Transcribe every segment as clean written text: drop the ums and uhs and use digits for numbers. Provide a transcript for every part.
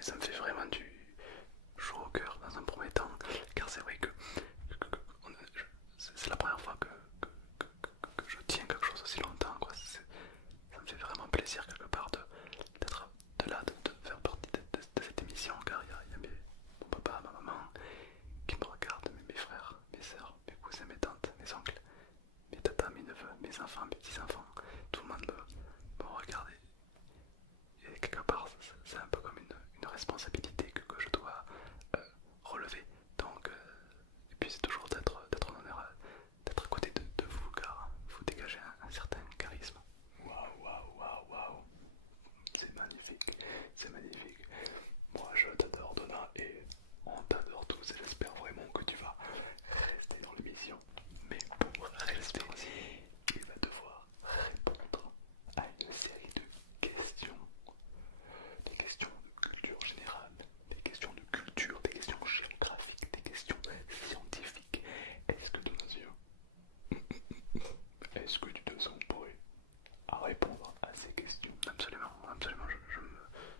ça me fait vraiment du chaud au cœur dans un premier temps, car c'est vrai que, c'est la première fois que je tiens quelque chose aussi longtemps, quoi. Ça me fait vraiment plaisir quelque part d'être de là, de faire partie de cette émission, car il y a mon papa, ma maman qui me regardent, mes frères, mes soeurs, mes cousins, mes tantes, mes oncles, mes tatas, mes neveux, mes enfants, mes petits-enfants, tout le monde me regarde et quelque part c'est un peu comme une responsabilité que je dois relever. Donc, et puis c'est toujours d'être en honneur, d'être à côté de vous car vous dégagez un certain charisme. Waouh, waouh, waouh, waouh. C'est magnifique, c'est magnifique. Moi je t'adore Donna et on t'adore tous et j'espère vraiment que tu vas rester dans l'émission. Mais pour rester, il va devoir répondre à une série de questions. Des questions de culture générale, des questions de culture, des questions géographiques, des questions scientifiques. Est-ce que Donatien, est-ce que tu te sens prêt à répondre à ces questions? Absolument, absolument,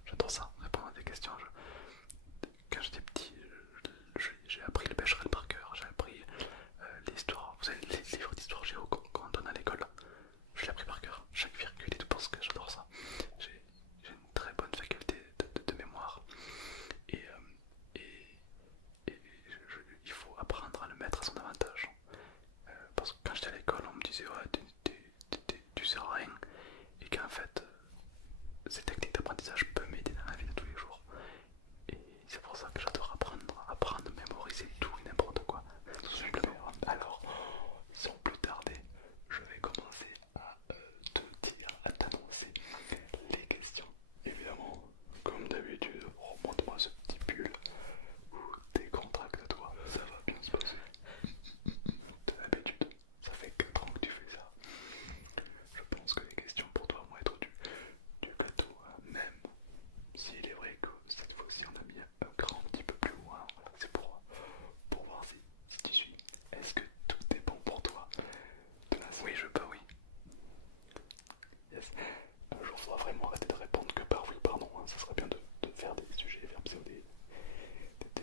j'adore ça, répondre à des questions. Quand j'étais petit, j'ai appris le Becherel par cœur, j'ai appris l'histoire, vous savez, les livres d'histoire géo qu'on donne à l'école, je l'ai appris par cœur, chaque virgule et tout, parce que j'adore ça. J'ai une très bonne faculté de mémoire et, il faut apprendre à le mettre à son avantage. Parce que quand j'étais à l'école, on me disait ouais, tu sais rien, et qu'en fait, ces techniques d'apprentissage peuvent m'aider dans la vie de tous les jours. Et c'est pour ça que j'adore apprendre, mémoriser tout et n'importe quoi, tout simplement. Alors, sans plus tarder, je vais commencer à te dire, à t'annoncer les questions. Évidemment, comme d'habitude, remonte-moi ce petit pull ou décontracte-toi, ça va bien se passer. D'habitude, ça fait 4 ans que tu fais ça. Je pense que les questions pour toi vont être du gâteau, hein. Même s'il est vrai que cette fois-ci on a mis un cran un petit peu plus loin, voilà, c'est pour voir si tu suis. Est-ce que tout est bon pour toi? Oui, je peux, oui. Yes. Un jour, il faudra vraiment arrêter de répondre que par oui, par non, hein. Ça serait bien de faire des sujets, faire pseudo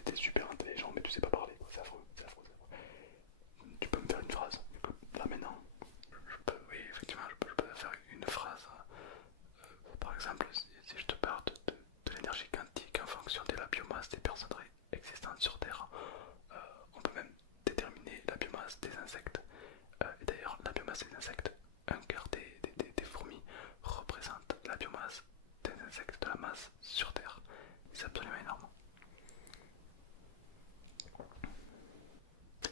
t'es super intelligent, mais tu sais pas parler, c'est affreux, c'est affreux, c'est affreux. Tu peux me faire une phrase, là maintenant? Je peux, oui, effectivement, je peux faire une phrase. Par exemple, si je te parle de l'énergie quantique en fonction de la biomasse des personnes existantes sur Terre, on peut même déterminer la biomasse des insectes. Et d'ailleurs, la biomasse des insectes, un quart des fourmis représente la biomasse des insectes de la masse sur Terre. C'est absolument énorme.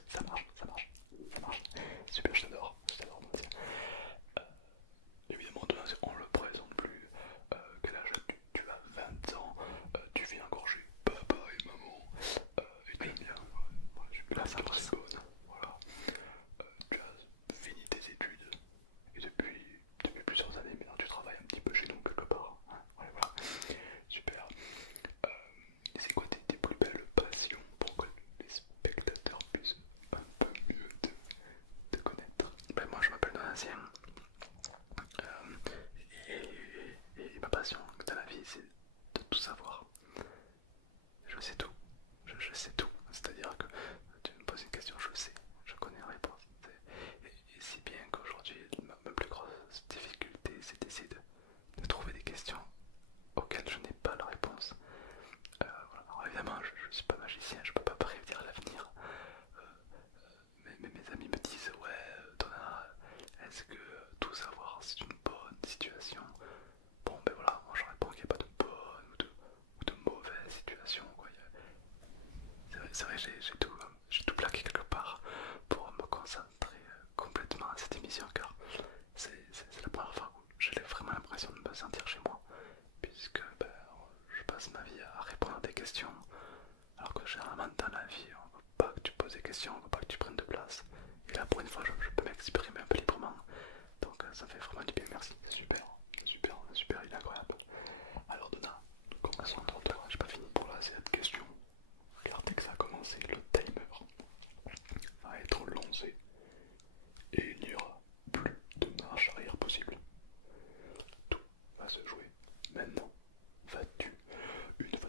Ça marche, ça marche, ça marche. Super, je t'adore, mon Dieu. Évidemment, Thomas, on le présente plus. Quel âge tu as 20 ans, tu viens encore chez papa et maman, et tu aimes bien. Ouais, Là, la ça santé passe. c'est bonne. Voilà. Tu as fini tes études et depuis plusieurs années maintenant tu travailles un petit peu chez nous quelque part. Hein. Ouais, voilà. Super. Euh, c'est quoi tes plus belles passions pour que les spectateurs puissent un peu mieux te connaître? Ben, moi, je m'appelle Donatien. Et ma passion dans la vie, c'est de tout savoir. Je sais tout. Je sais tout. C'est-à-dire que tu me poses une question, je sais. Je connais la réponse. Et si bien qu'aujourd'hui, ma plus grosse difficulté, c'est d'essayer de trouver des questions auxquelles je n'ai pas la réponse. Voilà. Alors évidemment, je ne suis pas magicien, je ne peux pas prédire l'avenir. Mais mes amis me disent, ouais, Donna, est-ce que tout savoir c'est une bonne situation? Bon, ben voilà, moi je réponds qu'il n'y a pas de bonne ou de mauvaise situation, quoi. C'est vrai, j'ai tout plaqué quelque part pour me concentrer complètement à cette émission, car c'est la première fois où j'ai vraiment l'impression de me sentir chez moi, puisque ben, je passe ma vie à répondre à des questions, alors que généralement dans la vie, on veut pas que tu poses des questions, on veut pas que tu prennes de place. Et là, pour une fois, je peux m'exprimer un peu librement, donc ça fait vraiment du bien, merci. Super, super, super, il est incroyable. Alors Donna, concentre-toi, J'ai pas fini. pour la série de questions. Regardez que ça a commencé, le timer va être lancé et il n'y aura plus de marche arrière possible. Tout va se jouer maintenant. Vas-tu, une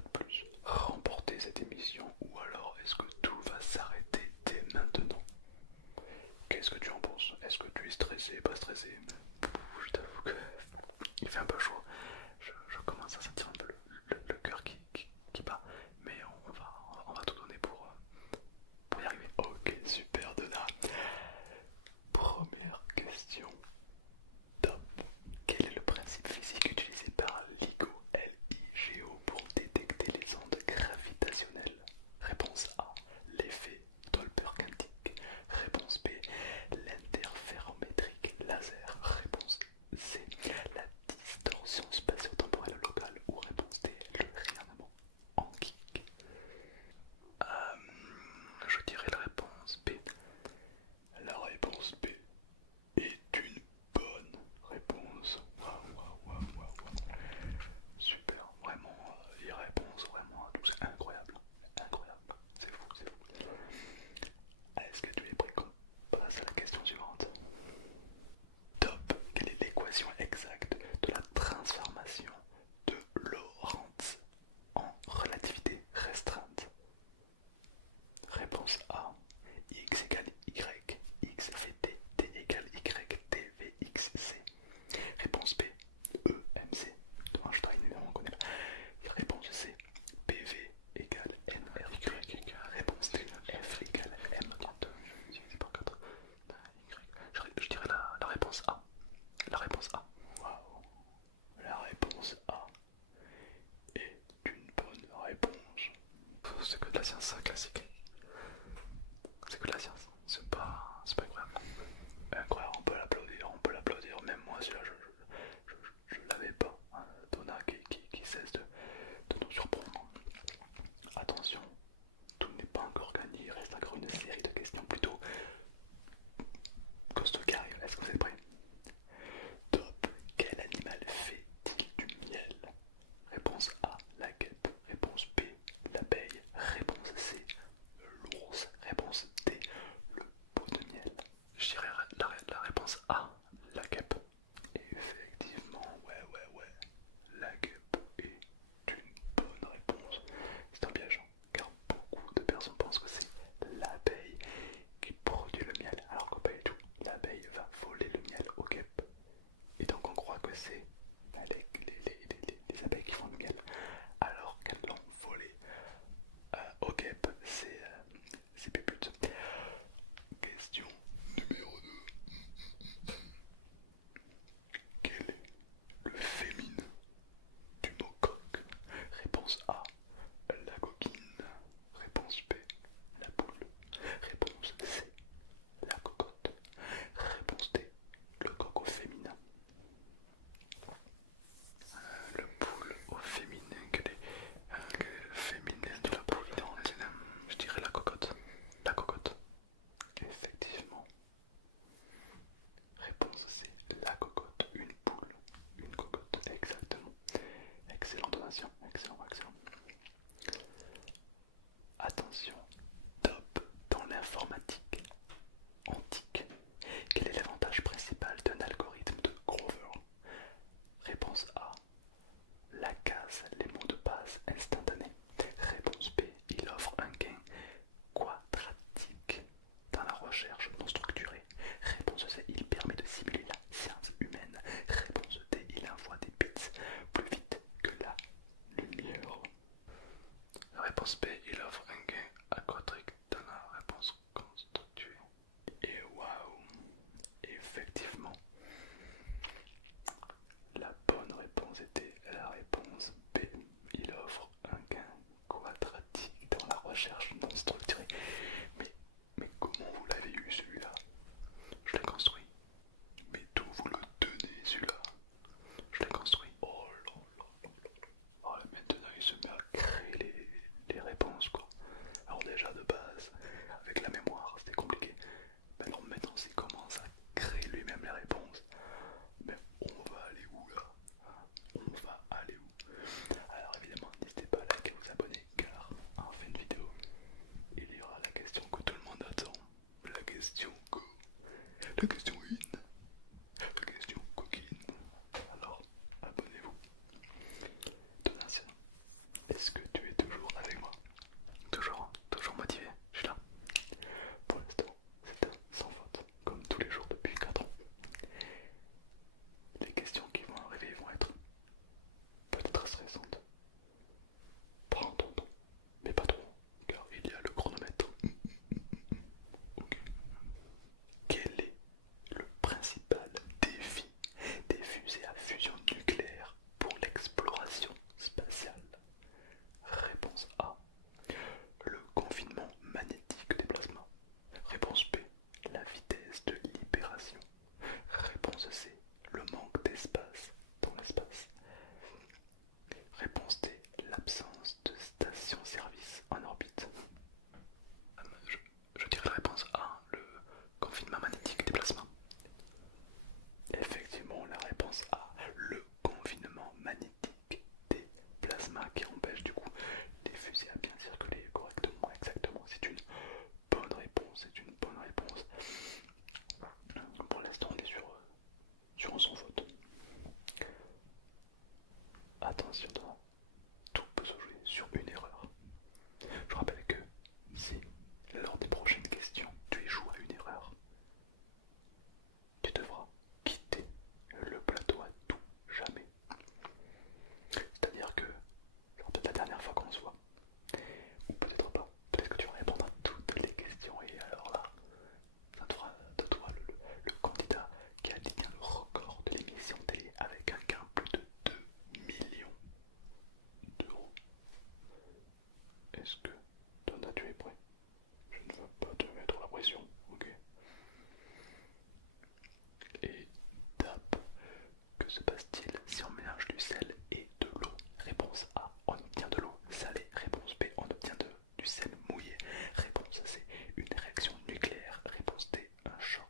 se passe-t-il si on mélange du sel et de l'eau? Réponse A, on obtient de l'eau salée. Réponse B, on obtient du sel mouillé. Réponse C, une réaction nucléaire. Réponse D, un choc,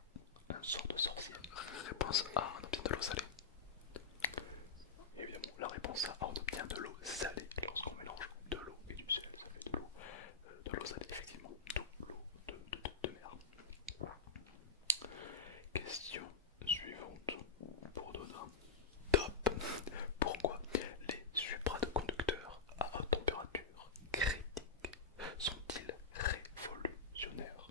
un sort de sorcier. Réponse A, on obtient de l'eau salée. Évidemment, la réponse A, on obtient de l'eau salée. Lorsqu'on mélange de l'eau et du sel, ça fait de l'eau salée, effectivement. De l'eau de mer. Question suivante pour Donna. Top. Pourquoi les supraconducteurs à haute température critique sont-ils révolutionnaires?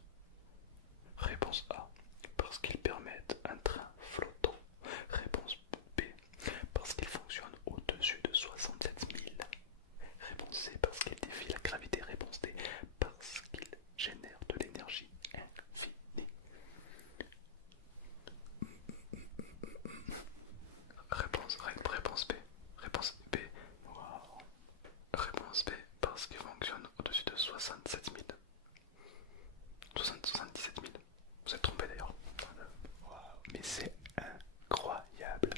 Réponse A, parce qu'ils permettent un train flottant. Réponse B, parce qu'ils fonctionnent au-dessus de 67 000. Réponse C, parce qu'ils défient la gravité. Réponse D, parce qu'ils génèrent de l'énergie infinie. Réponse B. Réponse B. Wow. Réponse B, parce qu'il fonctionne au-dessus de 67 000. 77 000. Vous êtes trompé d'ailleurs. Wow. Mais c'est incroyable.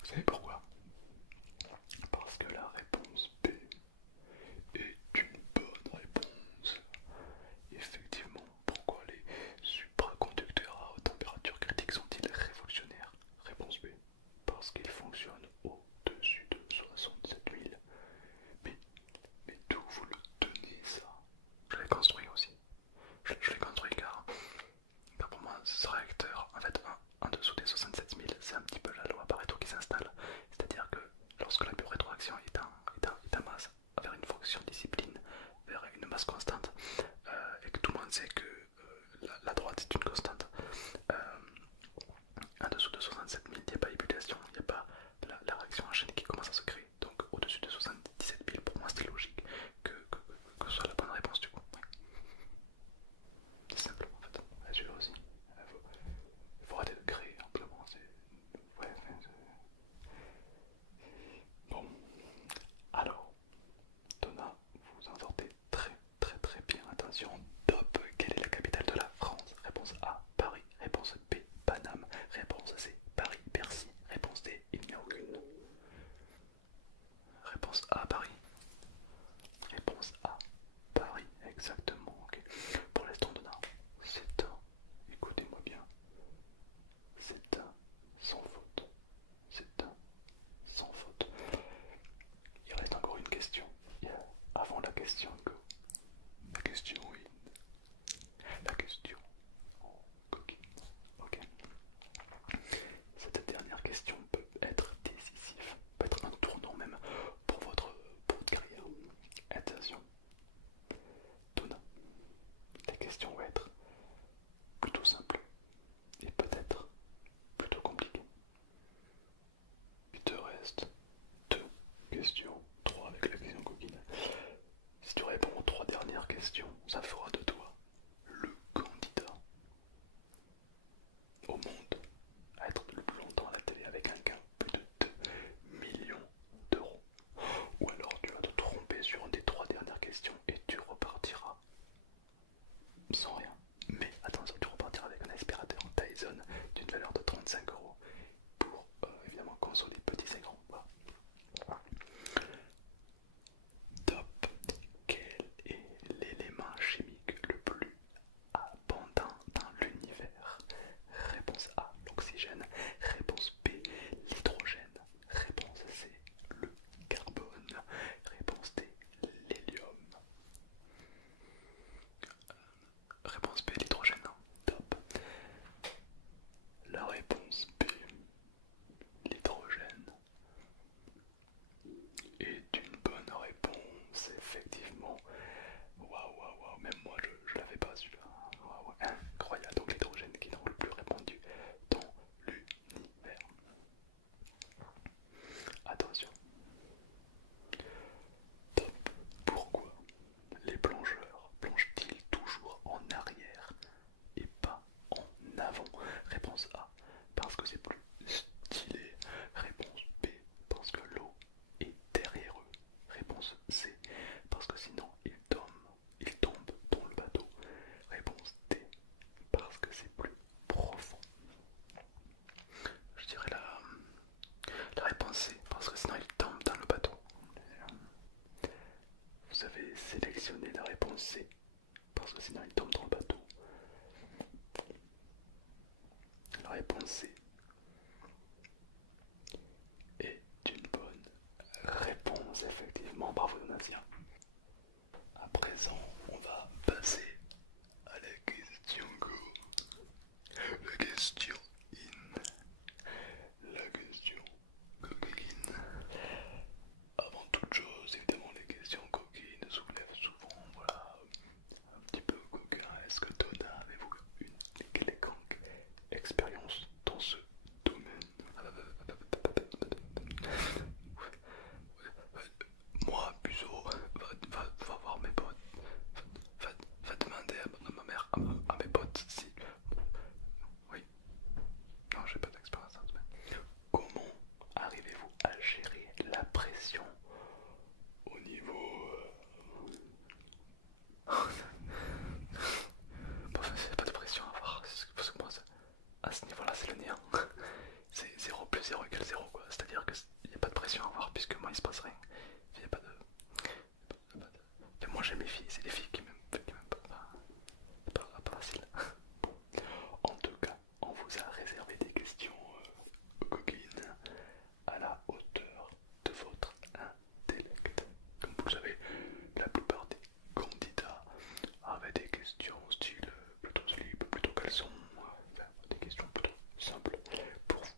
Vous savez pourquoi? Parce que la réponse B est une bonne réponse. Effectivement, pourquoi les supraconducteurs à haute température critique sont-ils révolutionnaires? Réponse B, parce qu'ils fonctionnent au-dessus de 67 000. Mais d'où vous le tenez ça? Je l'ai construit aussi. Je l'ai construit car pour moi ce réacteur, en fait, en dessous des 67 000, c'est un petit peu la loi Pareto qui s'installe. C'est-à-dire que lorsque la biorétroaction est en masse vers une fonction discipline, vers une masse constante, et que tout le monde sait que la droite est une constante, en dessous de 67 000, il n'y a pas ébullition, il n'y a pas la réaction en chaîne qui commence à se créer. Donc au-dessus de 77 000, pour moi c'était logique que ce soit la bonne réponse du coup. Ouais. C'est simple en fait. Celui-là aussi. Il faut arrêter de créer amplement. Ouais, bon. Alors, Donna, vous en sortez très bien. Attention, top. Quelle est la capitale de la France? Réponse A, Paris. Réponse B, Paname. Réponse C, Paris, Bercy. Réponse D, il n'y a aucune. Réponse A, Paris. Réponse A, Paris, exactement. Ok. Pour l'instant, Donna, c'est un. Écoutez-moi bien. C'est un sans faute. C'est un sans faute. Il reste encore une question. Avant la question go. La question oui. La question en coquille. Ok. Cette dernière question peut être décisive, peut être un tournant même pour votre carrière. Attention. Donna, la question va être plutôt simple et peut-être plutôt compliquée. Il te reste deux questions, trois avec la question coquine. Si tu réponds aux trois dernières questions, ça fera de toi le candidat au monde à être le plus longtemps à la télé avec un gain plus de 2 millions d'euros. Ou alors tu vas te tromper sur une des trois dernières questions et tu repartiras sans rien. Mais attention, tu repartiras avec un aspirateur Dyson d'une valeur de 35 euros pour évidemment consoler petits et grands. Voilà. Top. Quel est l'élément chimique le présent, on va passer à la question go. La question in. La question coquine. Avant toute chose, évidemment, les questions coquines soulèvent souvent, voilà, un petit peu coquin. Est-ce que Donna, avez-vous une quelconque expérience dans ce domaine? Moi, Buzo, va voir mes potes. Va demander à ma mère, à mes potes si. Oui, non, j'ai pas d'expérience dans ce domaine. Comment arrivez-vous à gérer la pression au niveau. Bon, pas de pression à avoir, parce que moi, à ce niveau-là, c'est le néant. C'est 0 plus 0 égale 0, quoi. C'est-à-dire qu'il n'y a pas de pression à avoir, puisque moi, il se passe rien. Il n'y a pas de. Et moi, j'aime les filles, c'est les filles qui m'aiment pas. C'est pas facile. En tout cas, on vous a réservé des questions coquines à la hauteur de votre intellect. Comme vous le savez, la plupart des candidats avaient des questions style plutôt slip, plutôt caleçon, enfin, des questions plutôt simples. Pour vous,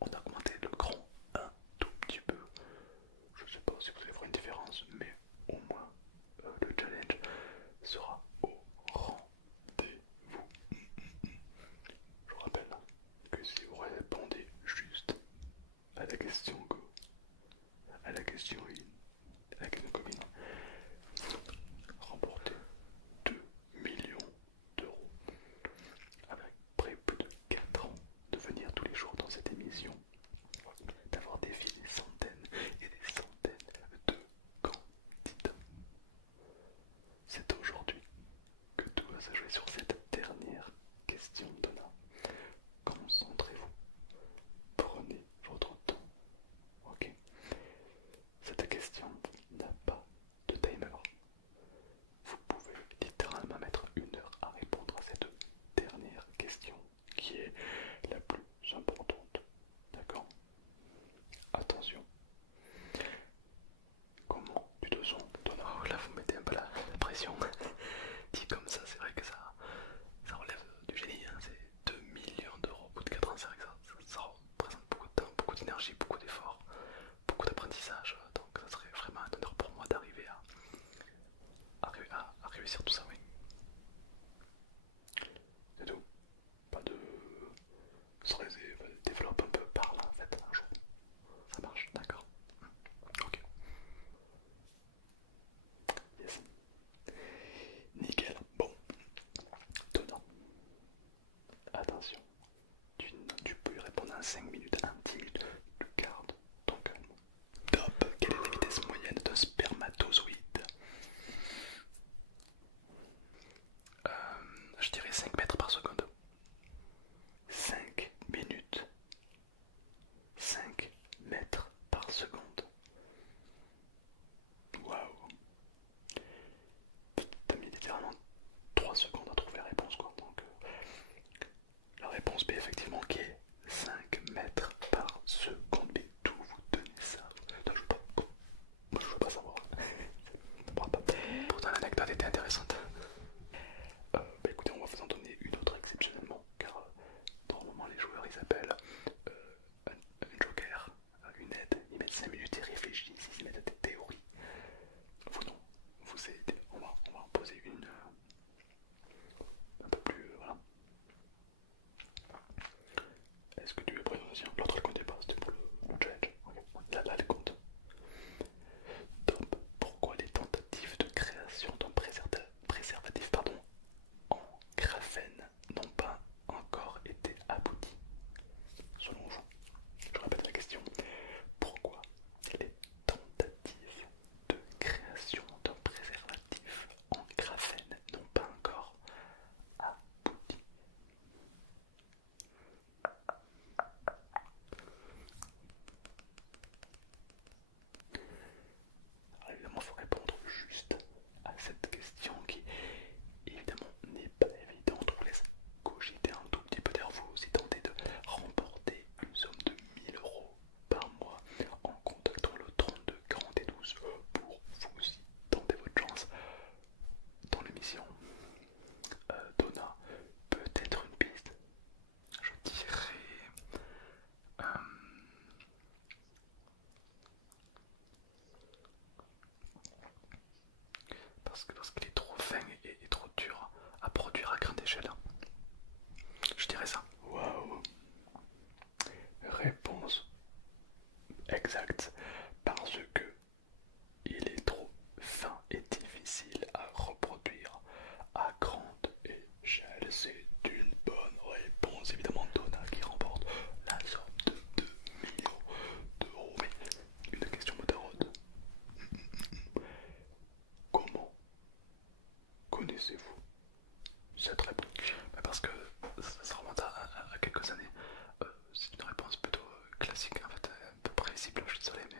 on a augmenté le cran un tout petit peu. Je ne sais pas si vous allez voir une différence, mais au moins le challenge sera au rendez-vous. Je vous rappelle que si vous répondez juste à la question go, à la question in, à la question commune, remportez 2 millions d'euros. Après plus de 4 ans de venir tous les jours dans cette émission, d'avoir défié des centaines et des centaines de candidats. C'est aujourd'hui que tout va se jouer sur cette dernière question, Donna. Concentrez-vous. Prenez votre temps. Ok. Cette question n'a pas de timer. Vous pouvez littéralement mettre 1 heure à répondre à cette dernière question qui est la plus importante. D'accord? Attention. Comment tu te sens, Donna? Oh, là, vous mettez un peu la pression. Dit comme ça, c'est vrai que ça relève du génie. Hein. C'est 2 millions d'euros au bout de 4 ans. C'est vrai que ça représente beaucoup de temps, beaucoup d'énergie, beaucoup d'efforts, beaucoup d'apprentissage. Donc, ça serait vraiment un honneur pour moi d'arriver à réussir tout ça. Oui. C'est tout. Pas de stress, développe un peu, parle en fait un jour. Ça marche, d'accord. Ok. Yes. Nickel. Bon. Donnant. Attention. Tu peux y répondre en 5 minutes, en 10 minutes. Tu gardes ton calme. Top. Quelle est la vitesse moyenne d'un spermatozoïde? lorsqu'il est trop fin et trop dur à produire à grande échelle. Je dirais ça. Waouh. Réponse exacte. Parce que il est trop fin et difficile à reproduire à grande échelle. C'est une bonne réponse. Évidemment, Donna qui remporte la somme de 2 millions d'euros. Mais une question motarode. Comment connaissez-vous cette réponse? Parce que ça remonte à quelques années. C'est une réponse plutôt classique, en fait, un peu prévisible, je suis désolé, mais